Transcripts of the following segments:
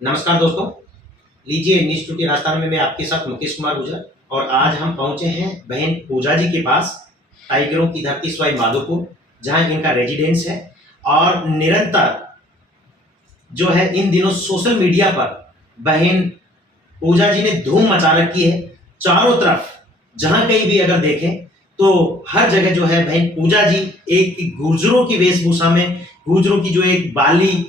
नमस्कार दोस्तों, लीजिए न्यूज़ टू के राजस्थान में मैं आपके साथ मुकेश कुमार गुर्जर और आज हम पहुंचे हैं बहन पूजा जी के पास, टाइगरों की धरती सवाई माधोपुर, जहां इनका रेजिडेंस है। और निरंतर जो है इन दिनों सोशल मीडिया पर बहन पूजा जी ने धूम मचा रखी है। चारों तरफ जहां कहीं भी अगर देखें तो हर जगह जो है बहन पूजा जी एक गुर्जरों की वेशभूषा में, गुर्जरों की जो एक बाली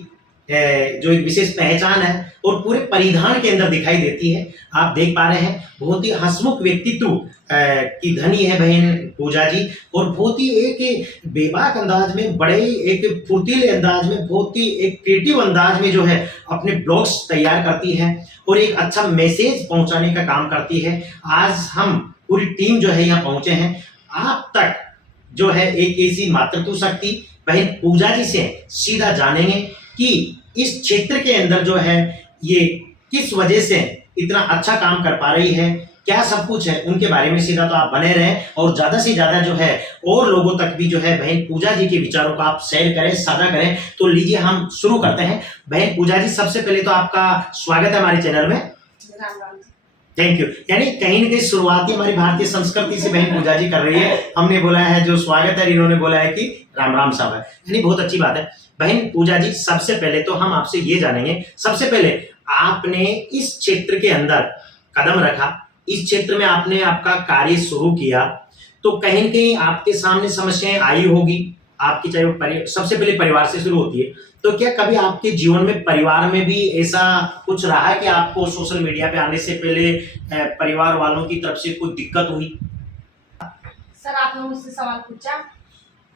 जो एक विशेष पहचान है और पूरे परिधान के अंदर दिखाई देती है। आप देख पा रहे हैं बहुत ही हंसमुख व्यक्तित्व की धनी है बहन पूजा जी, और बहुत ही एक बेबाक अंदाज में, बड़े एक फुर्तीले अंदाज में, बहुत ही एक क्रिएटिव अंदाज में जो है अपने ब्लॉग्स तैयार करती है और एक अच्छा मैसेज पहुंचाने का काम करती है। आज हम पूरी टीम जो है यहाँ पहुंचे हैं आप तक जो है एक ऐसी मातृत्व शक्ति बहन पूजा जी से सीधा जानेंगे कि इस क्षेत्र के अंदर जो है ये किस वजह से इतना अच्छा काम कर पा रही है, क्या सब कुछ है उनके बारे में। सीधा तो आप बने रहें और ज्यादा से ज्यादा जो है और लोगों तक भी जो है बहन पूजा जी के विचारों को आप शेयर करें, साझा करें। तो लीजिए हम शुरू करते हैं। बहन पूजा जी, सबसे पहले तो आपका स्वागत है हमारे चैनल में। राम राम। Thank you. यानी कहीं ना कहीं शुरुआती हमारी भारतीय संस्कृति से बहन पूजा जी कर रही है। हमने बोला है जो स्वागत है, इन्होंने बोला है कि राम राम साहब है, यानी बहुत अच्छी बात है। बहन पूजा जी, सबसे पहले तो हम आपसे ये जानेंगे, सबसे पहले आपने इस क्षेत्र के अंदर कदम रखा, इस क्षेत्र में आपने आपका कार्य शुरू किया, तो कहीं न कहीं आपके सामने समस्याएं आई होगी आपकी, चाहे वो सबसे पहले परिवार से शुरू होती है। तो क्या कभी आपके जीवन में परिवार में भी ऐसा कुछ रहा है कि आपको सोशल मीडिया पे आने से पहले परिवार वालों की तरफ से कोई दिक्कत हुई? सर, आपने मुझसे सवाल पूछा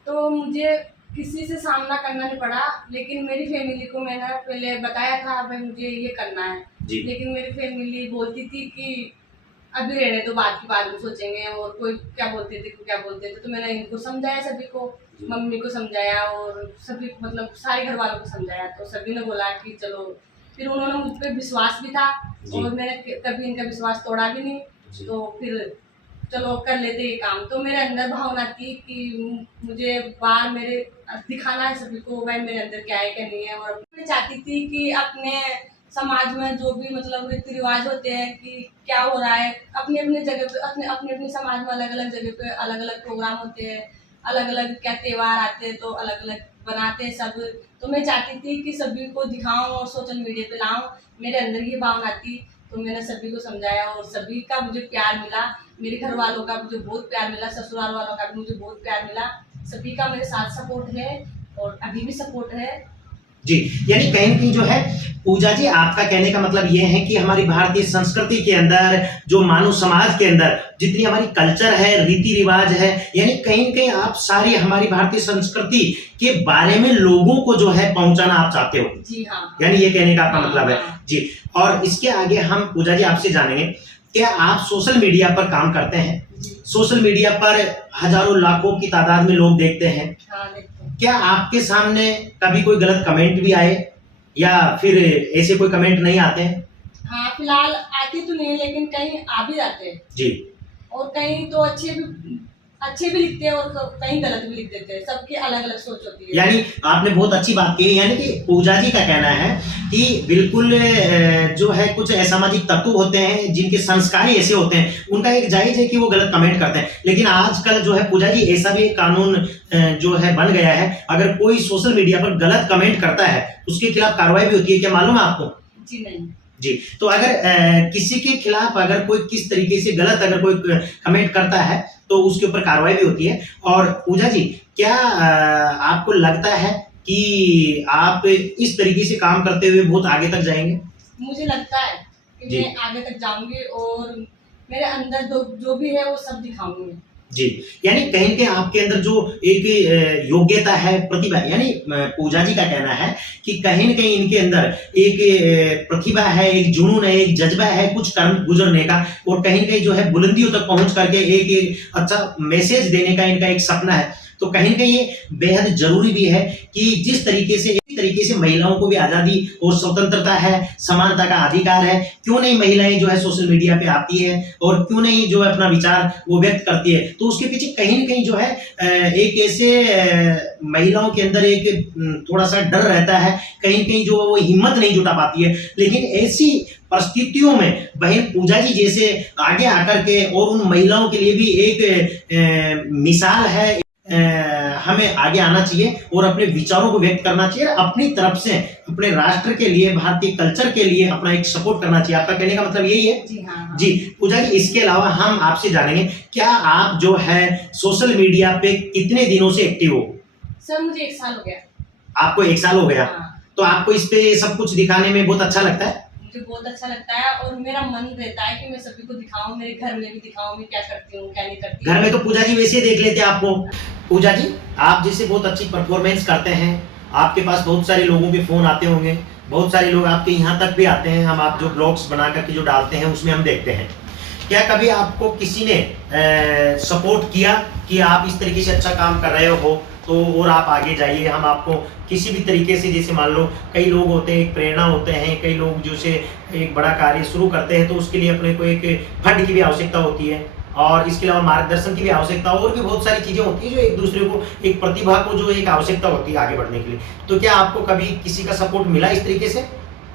तो मुझे किसी से सामना करना नहीं पड़ा, लेकिन मेरी फैमिली को मैंने पहले बताया था भाई मुझे ये करना है जी। लेकिन मेरी फैमिली बोलती थी कि अभी रहने तो बाद में सोचेंगे, और कोई क्या बोलते थे कोई क्या बोलते थे। तो मैंने इनको समझाया, सभी को, मम्मी को समझाया और सभी मतलब सारे घर वालों को समझाया, तो सभी ने बोला कि चलो। फिर उन्होंने मुझ पर विश्वास भी था और मैंने कभी इनका विश्वास तोड़ा भी नहीं, तो फिर चलो कर लेते ये काम। तो मेरे अंदर भावना थी कि मुझे बाहर मेरे दिखाना है सभी को भाई मेरे अंदर क्या है क्या नहीं है। और मैं चाहती थी कि अपने समाज में जो भी मतलब रीति रिवाज होते हैं कि क्या हो रहा है, अपनी अपनी जगह पे, अपने अपने समाज में अलग अलग जगह पे अलग अलग प्रोग्राम होते हैं, अलग अलग क्या त्योहार आते हैं तो अलग अलग बनाते हैं सब। तो मैं चाहती थी कि सभी को दिखाऊं और सोशल मीडिया पे लाऊं, मेरे अंदर ये भावना थी। तो मैंने सभी को समझाया और सभी का मुझे प्यार मिला, मेरे घर वालों का मुझे बहुत प्यार मिला, ससुराल वालों का भी मुझे बहुत प्यार मिला। सभी का मेरे साथ सपोर्ट है और अभी भी सपोर्ट है जी। यानी कहीं न कहीं जो है पूजा जी, आपका कहने का मतलब ये है कि हमारी भारतीय संस्कृति के अंदर, जो मानव समाज के अंदर जितनी हमारी कल्चर है, रीति रिवाज है, यानी कहीं न कहीं आप सारी हमारी भारतीय संस्कृति के बारे में लोगों को जो है पहुंचाना आप चाहते हो। जी हाँ। यानी ये कहने का आपका हाँ, मतलब है हाँ। जी। और इसके आगे हम पूजा जी आपसे जानेंगे, क्या आप सोशल मीडिया पर काम करते हैं? सोशल मीडिया पर हजारों लाखों की तादाद में लोग देखते हैं, हाँ, देखते हैं। क्या आपके सामने कभी कोई गलत कमेंट भी आए या फिर ऐसे कोई कमेंट नहीं आते हैं? हाँ, फिलहाल आते तो नहीं लेकिन कहीं आ भी जाते हैं जी। और कहीं तो अच्छे भी लिखते हैं और कहीं गलत भी लिख देते हैं। सबकी अलग अलग सोच होती है। यानी आपने बहुत अच्छी बात की, यानी कि पूजा जी का कहना है कि बिल्कुल जो है कुछ असामाजिक तत्व होते हैं जिनके संस्कार ही ऐसे होते हैं, उनका एक जायज है कि वो गलत कमेंट करते हैं। लेकिन आजकल जो है पूजा जी ऐसा भी एक कानून जो है बन गया है, अगर कोई सोशल मीडिया पर गलत कमेंट करता है उसके खिलाफ कार्रवाई भी होती है, क्या मालूम है आपको? जी नहीं। जी। तो अगर किसी के खिलाफ अगर कोई किस तरीके से गलत अगर कोई कमेंट करता है तो उसके ऊपर कार्रवाई भी होती है। और पूजा जी, क्या आपको लगता है कि आप इस तरीके से काम करते हुए बहुत आगे तक जाएंगे? मुझे लगता है कि मैं आगे तक जाऊंगी और मेरे अंदर जो भी है वो सब दिखाऊंगी जी। यानी कहीं न कहीं आपके अंदर जो एक योग्यता है, प्रतिभा, यानी पूजा जी का कहना है कि कहीं न कहीं इनके अंदर एक प्रतिभा है, एक जुनून है, एक जज्बा है कुछ कर्म गुजरने का, और कहीं न कहीं जो है बुलंदियों तक पहुँच करके एक अच्छा मैसेज देने का इनका एक सपना है। तो कहीं ना कहीं ये बेहद जरूरी भी है कि जिस तरीके से महिलाओं को भी आजादी और स्वतंत्रता है, समानता का अधिकार है, क्यों नहीं महिलाएं जो है सोशल मीडिया पे आती है और क्यों नहीं जो है अपना विचार वो व्यक्त करती है। तो उसके पीछे कहीं ना कहीं जो है एक ऐसे महिलाओं के अंदर एक थोड़ा सा डर रहता है, कहीं कहीं जो वो हिम्मत नहीं जुटा पाती है। लेकिन ऐसी परिस्थितियों में बहन पूजा जी जैसे आगे आकर के और उन महिलाओं के लिए भी एक मिसाल है। हमें आगे आना चाहिए और अपने विचारों को व्यक्त करना चाहिए, अपनी तरफ से अपने राष्ट्र के लिए, भारतीय कल्चर के लिए अपना एक सपोर्ट करना चाहिए। आपका कहने का मतलब यही है? जी हाँ। जी पूजा जी, इसके अलावा हम आपसे जानेंगे क्या आप जो है सोशल मीडिया पे कितने दिनों से एक्टिव हो? सर मुझे 1 साल हो गया। आपको 1 साल हो गया? हाँ। तो आपको इस पे सब कुछ दिखाने में बहुत अच्छा लगता है? मुझे बहुत अच्छा लगता है और मेरा मन रहता है कि मैं सभी को दिखाऊं, मेरे घर में भी दिखाऊं मैं क्या करती हूँ क्या नहीं करती। घर में तो पूजा जी वैसे देख लेते हैं आपको। पूजा जी, आप जैसे बहुत अच्छी परफॉर्मेंस करते हैं, आपके पास बहुत सारे लोगों के फोन आते होंगे, बहुत सारे लोग आपके यहाँ तक भी आते हैं, हम आप जो ब्लॉग्स बना करके जो डालते हैं उसमें हम देखते हैं। क्या कभी आपको किसी ने सपोर्ट किया कि आप इस तरीके से अच्छा काम कर रहे हो तो और आप आगे जाइए, हम आपको किसी भी तरीके से, जैसे मान लो कई लोग होते हैं एक प्रेरणा होते हैं, कई लोग जो से एक बड़ा कार्य शुरू करते हैं तो उसके लिए अपने को एक फंड की भी आवश्यकता होती है और इसके अलावा मार्गदर्शन की भी आवश्यकता, और भी बहुत सारी चीज़ें होती है जो एक दूसरे को, एक प्रतिभा को जो एक आवश्यकता होती है आगे बढ़ने के लिए। तो क्या आपको कभी किसी का सपोर्ट मिला इस तरीके से?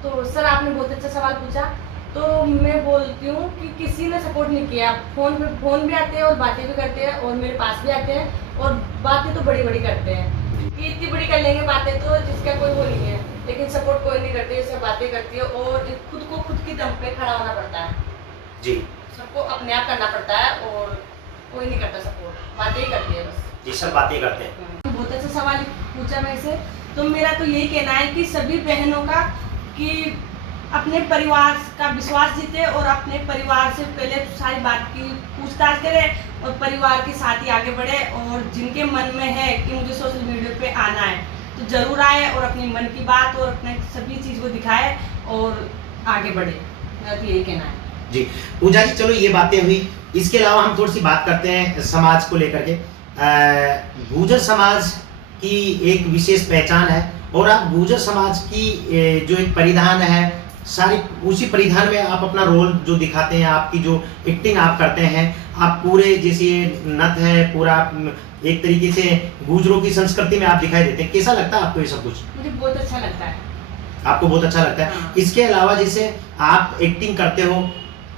तो सर आपने बहुत अच्छा सवाल पूछा। तो मैं बोलती हूँ कि किसी ने सपोर्ट नहीं किया। फोन भी आते हैं और बातें भी करते हैं और मेरे पास भी आते हैं और बातें तो बड़ी बड़ी करते हैं कि इतनी बड़ी कर लेंगे बातें तो जिसका कोई वो नहीं है, लेकिन सपोर्ट कोई नहीं करते, सब बातें करती है और खुद को खुद की दम पे खड़ा होना पड़ता है जी। सबको अपने आप करना पड़ता है और कोई नहीं करता सपोर्ट, बातें ही करती है बस। जी, सब बातें करते हैं। बहुत अच्छा सवाल पूछा मेरे से। तो मेरा तो यही कहना है कि सभी बहनों का कि अपने परिवार का विश्वास जीते और अपने परिवार से पहले सारी बात की पूछताछ करे और परिवार के साथ ही आगे बढ़े, और जिनके मन में है कि मुझे सोशल मीडिया पे आना है तो जरूर आए और अपनी मन की बात और अपने सभी चीज़ को दिखाए और आगे बढ़े। मेरा तो यही कहना है। जी पूजा जी, चलो ये बातें हुई, इसके अलावा हम थोड़ी सी बात करते हैं समाज को लेकर के। गुर्जर समाज की एक विशेष पहचान है और आप गुर्जर समाज की जो एक परिधान है, सारी उसी परिधान में आप अपना रोल जो दिखाते हैं, आपकी जो एक्टिंग आप करते हैं, आप पूरे जैसे नथ है पूरा एक तरीके से गुर्जरों की संस्कृति में आप दिखाई देते हैं। कैसा लगता है आपको ये सब कुछ? मुझे बहुत अच्छा लगता है। आपको बहुत अच्छा लगता है? हाँ। इसके अलावा जैसे आप एक्टिंग करते हो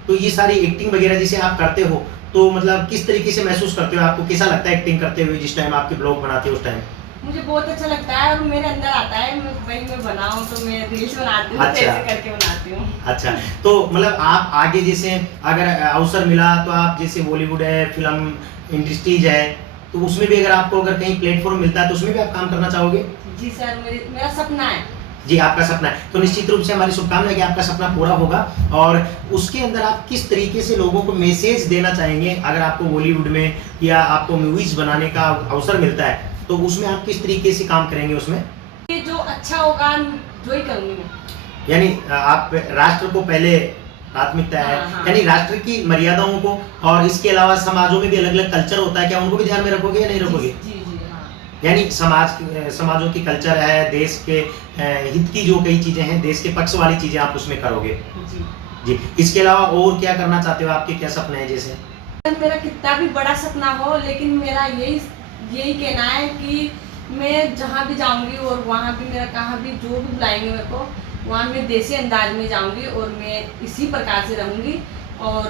तो ये सारी एक्टिंग वगैरह जैसे आप करते हो तो मतलब किस तरीके से महसूस करते हो, आपको कैसा लगता है एक्टिंग करते हुए जिस टाइम आपके ब्लॉग बनाते हो उस टाइम? मुझे बहुत अच्छा लगता है और मेरे अंदर आता है मैं बनाऊं तो मैं रील्स बनाती हूँ। अच्छा। ऐसे करके बनाती हूँ। अच्छा, तो मतलब आप आगे जैसे अगर अवसर मिला तो आप जैसे बॉलीवुड है, फिल्म इंडस्ट्रीज है, तो उसमें भी अगर आपको अगर कहीं प्लेटफॉर्म मिलता है तो उसमें भी आप काम करना चाहोगे? जी सर, मेरा सपना है। जी, आपका सपना है, तो निश्चित रूप से हमारी शुभकामनाएं कि आपका सपना पूरा होगा। और उसके अंदर आप किस तरीके से लोगों को मैसेज देना चाहेंगे अगर आपको बॉलीवुड में या आपको मूवीज बनाने का अवसर मिलता है तो उसमें आप किस तरीके से काम करेंगे उसमें? ये जो अच्छा होगा जो ही करूँगी मैं। यानी आप राष्ट्र को पहले प्राथमिकता है। हाँ, हाँ। यानी राष्ट्र की मर्यादाओं को, और इसके अलावा समाजों में भी अलग अलग कल्चर होता है, क्या उनको भी ध्यान में रखोगे या नहीं रखोगे? जी जी हाँ। यानी समाजों की कल्चर है, देश के हित की जो कई चीजें हैं, देश के पक्ष वाली चीजें आप उसमें करोगे। जी जी, इसके अलावा और क्या करना चाहते हो, आपके क्या सपने हैं? जैसे मेरा कितना भी बड़ा सपना हो, लेकिन मेरा यही कहना है कि मैं जहाँ भी जाऊँगी और वहाँ भी मेरा कहाँ भी जो भी बुलाएंगे मेरे को, वहाँ मैं देसी अंदाज में जाऊँगी और मैं इसी प्रकार से रहूँगी और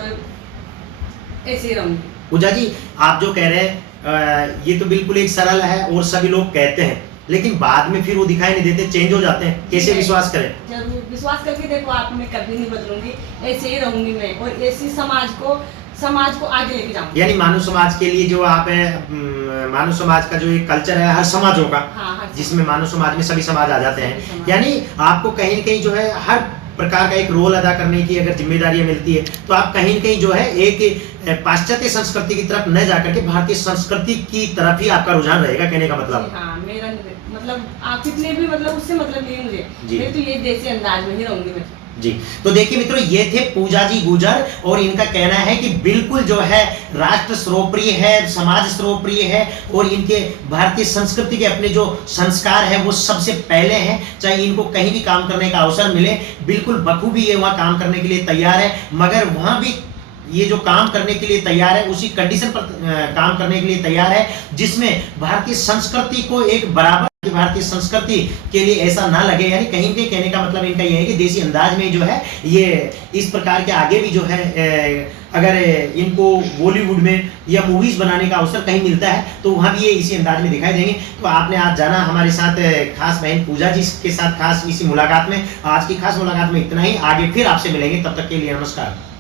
ऐसे ही रहूँगी। पूजा जी, आप जो कह रहे हैं ये तो बिल्कुल एक सरल है और सभी लोग कहते हैं, लेकिन बाद में फिर वो दिखाई नहीं देते, चेंज हो जाते हैं, कैसे विश्वास करें? जरूर विश्वास करके देखो आप, मैं कभी नहीं बदलूंगी, ऐसे ही रहूंगी मैं और ऐसी समाज को आगे लेके जाऊंगी। यानी मानव समाज के लिए जो आप है, मानव समाज का जो एक कल्चर है हर समाजों का, हाँ, जिसमें मानव समाज में सभी समाज आ जाते हैं, समाज। यानी आपको कहीं न कहीं जो है हर प्रकार का एक रोल अदा करने की अगर जिम्मेदारियां मिलती है तो आप कहीं न कहीं जो है एक पाश्चात्य संस्कृति की तरफ न जाकर के भारतीय संस्कृति की तरफ ही आपका रुझान रहेगा, कहने का मतलब? हाँ, मेरा मतलब आप कितने भी मतलब उससे मतलब नहीं मुझे, मैं तो ये देसी अंदाज में ही रहूंगी मैं। जी, तो देखिए मित्रों, ये थे पूजा जी गुर्जर और इनका कहना है कि बिल्कुल जो है राष्ट्र सर्वप्रिय है, समाज सर्वप्रिय है और इनके भारतीय संस्कृति के अपने जो संस्कार है वो सबसे पहले हैं। चाहे इनको कहीं भी काम करने का अवसर मिले, बिल्कुल बखूबी ये वहाँ काम करने के लिए तैयार है, मगर वहाँ भी ये जो काम करने के लिए तैयार है उसी कंडीशन पर काम करने के लिए तैयार है जिसमें भारतीय संस्कृति को एक बराबर, भारतीय संस्कृति के लिए ऐसा ना लगे, यानी कहीं के कहने का मतलब इनका ये है कि देसी अंदाज में जो है ये इस प्रकार के आगे भी जो है अगर इनको बॉलीवुड में या मूवीज बनाने का अवसर कहीं मिलता है तो वहाँ भी ये इसी अंदाज में दिखाई देंगे। तो आपने आज जाना हमारे साथ खास बहन पूजा जी के साथ खास इसी मुलाकात में। आज की खास मुलाकात में इतना ही, आगे फिर आपसे मिलेंगे, तब तक के लिए नमस्कार।